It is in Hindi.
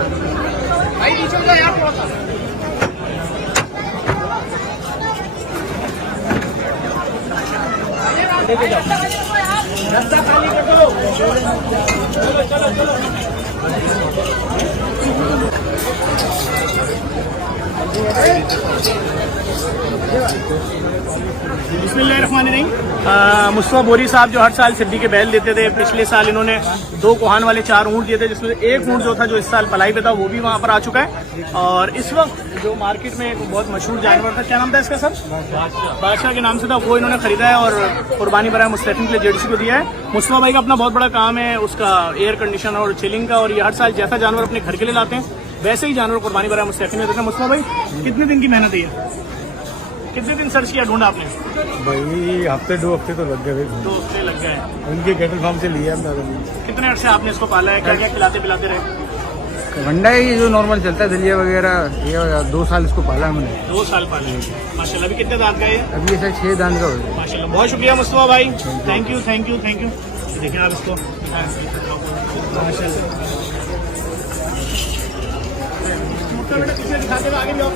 भाई नीचे हो जाओ यार थोड़ा सा। रास्ता खाली कर दो। चलो चलो चलो। बिस्मिल्लाहिर्रहमानिर्रहीम। मुस्तफा बोरी साहब जो हर साल सिद्दी के बैल देते थे, पिछले साल इन्होंने 2 कोहान वाले 4 ऊँट दिए थे, जिसमें एक ऊँट जो था जो इस साल पलाई पे था वो भी वहाँ पर आ चुका है। और इस वक्त जो मार्केट में एक बहुत मशहूर जानवर था, क्या नाम था इसका सर? बादशाह के नाम से था, वो इन्होंने खरीदा है और कुर्बानी बराए मुस्तफिन के लिए जेडीसी को दिया है। मुस्तफा भाई का अपना बहुत बड़ा काम है उसका एयर कंडीशन और चिलिंग का, और ये हर साल जैसा जानवर अपने घर के लिए लाते हैं वैसे ही जानवर कुर्बानी बराए मुस्तफिन में देते हैं। मुस्तफा भाई कितने दिन की मेहनत है ये? कितने दिन सर्च किया, ढूंढा आपने? भाई हफ्ते 2 हफ्ते तो लग गए। 2 हफ्ते लग गए। उनके कैटल फार्म से लिया हमने। कितने अर्से आपने इसको पाला है, क्या क्या खिलाते पिलाते रहे? वंडा ही जो नॉर्मल चलता है, दलिया वगैरह, ये 2 साल इसको पाला हमने। 2 साल पाले माशाल्लाह। अभी कितने दांत का है? अभी ये 6 दांत का हो गया। माशाल्लाह, बहुत शुक्रिया मुस्तफा भाई, thank you thank you thank you. देखिए आप इसको माशाल्लाह। बेटा किसे दिखाते हुए आगे जाओ।